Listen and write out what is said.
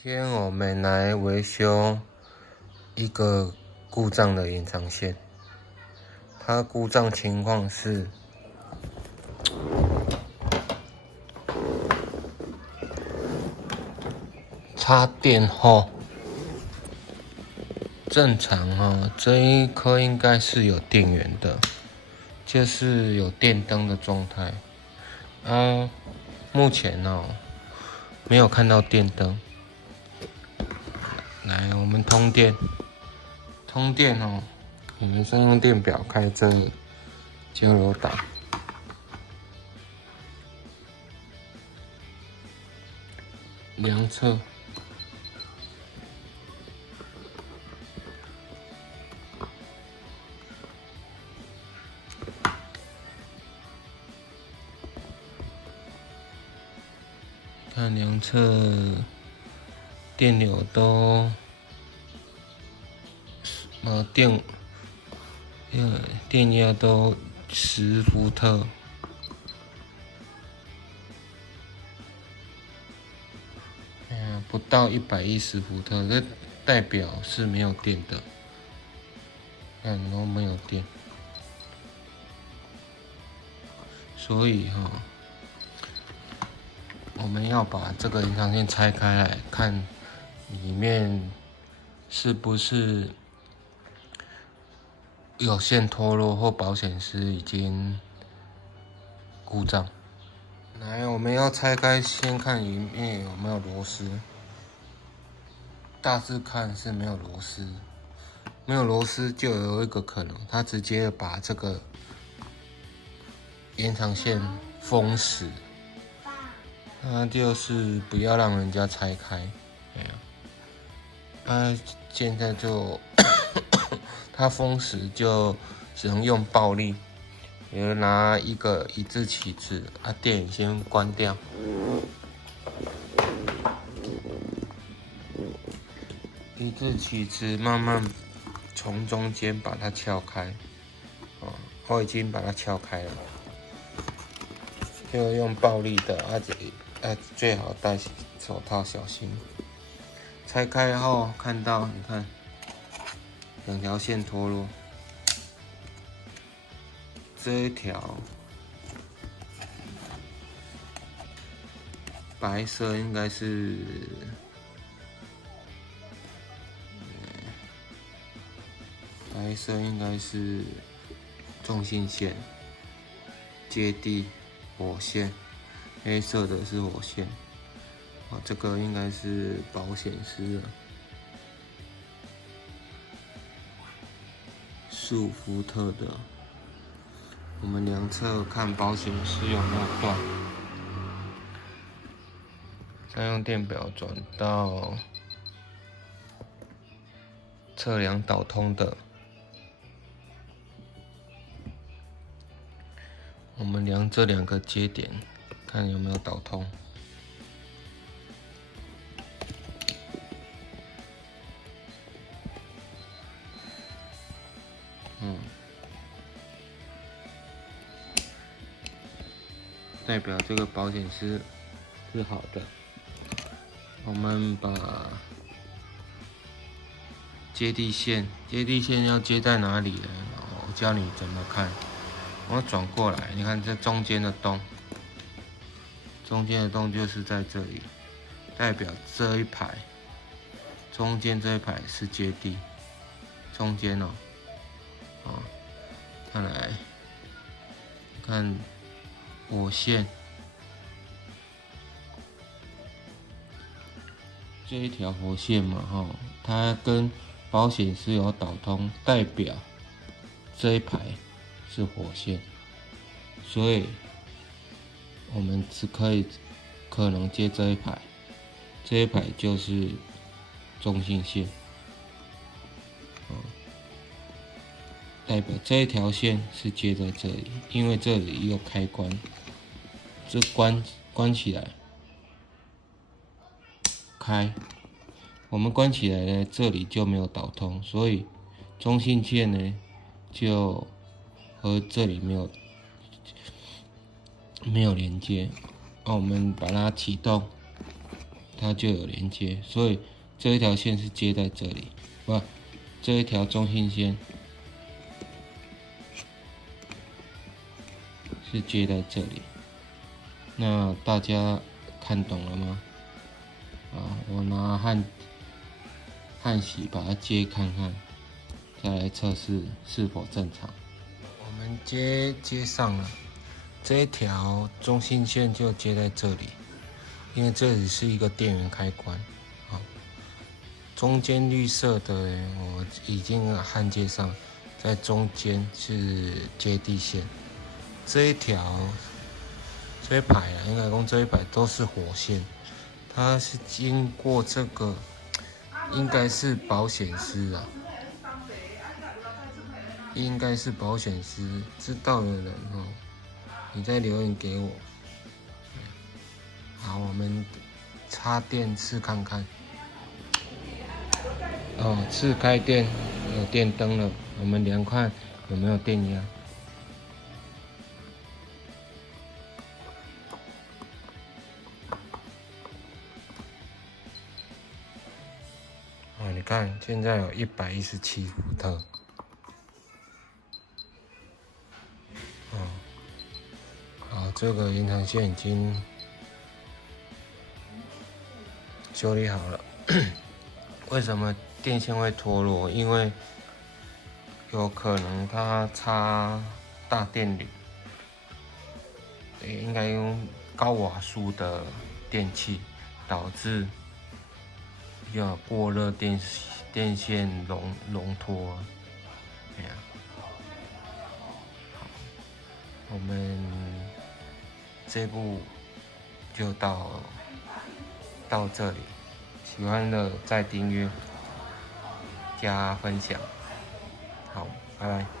天我们来维修一个故障的延长线，它故障情况是插电后正常这一颗应该是有电源的，就是有电灯的状态。目前没有看到电灯。来，我们通电我们先用电表开这交流档，量测。看量测电流都电压都10伏特，不到110伏特，这代表是没有电的，都没有电，所以我们要把这个延长线拆开来看，里面是不是有线脱落或保险丝已经故障。来，我们要拆开，先看里面有没有螺丝。大致看是没有螺丝，没有螺丝就有一个可能，它直接把这个延长线封死。那就是不要让人家拆开。现在就它封死就只能用暴力，比如拿一字起子，电先关掉，一字起子慢慢从中间把它撬开。我已经把它撬开了，就用暴力的，最好戴手套，小心。拆开后看到，你看两条线脱落，这一条白色应该是中性线，接地火线，黑色的是火线。这个应该是保险丝了，15伏特的。我们量测看保险丝有没有断，再用电表转到测量导通的。我们量这2个接点，看有没有导通。代表这个保险丝是好的。我们把接地线要接在哪里呢？我教你怎么看。我转过来，你看这中间的洞就是在这里，代表这一排中间这一排是接地，中间看来看火线这一条火线嘛，它跟保险丝有导通，代表这一排是火线，所以我们只可能接这一排，这一排就是中性线，代表这一条线是接在这里，因为这里有开关，这关起来，开，我们关起来呢，这里就没有导通，所以中性线呢就和这里没有连接。我们把它启动，它就有连接，所以这一条线是接在这里，不，这一条中心线是接在这里。那大家看懂了吗？我拿焊锡把它接看看，再来测试是否正常。我们接上了，这一条中心线就接在这里，因为这里是一个电源开关。中间绿色的我已经焊接上，在中间是接地线。这一排应该讲这一排都是火线，它是经过这个，应该是保险丝啊，应该是保险丝，知道的人你再留言给我。好，我们插电试看看。次开电，有电灯了，我们量看有没有电压。你看现在有117伏特。好，这个延长线已经修理好了。为什么电线会脱落？因为有可能它插大电流，应该用高瓦数的电器，导致要过热电线熔脱。好，我们这部就到这里。喜欢的再订阅加分享。好，拜拜。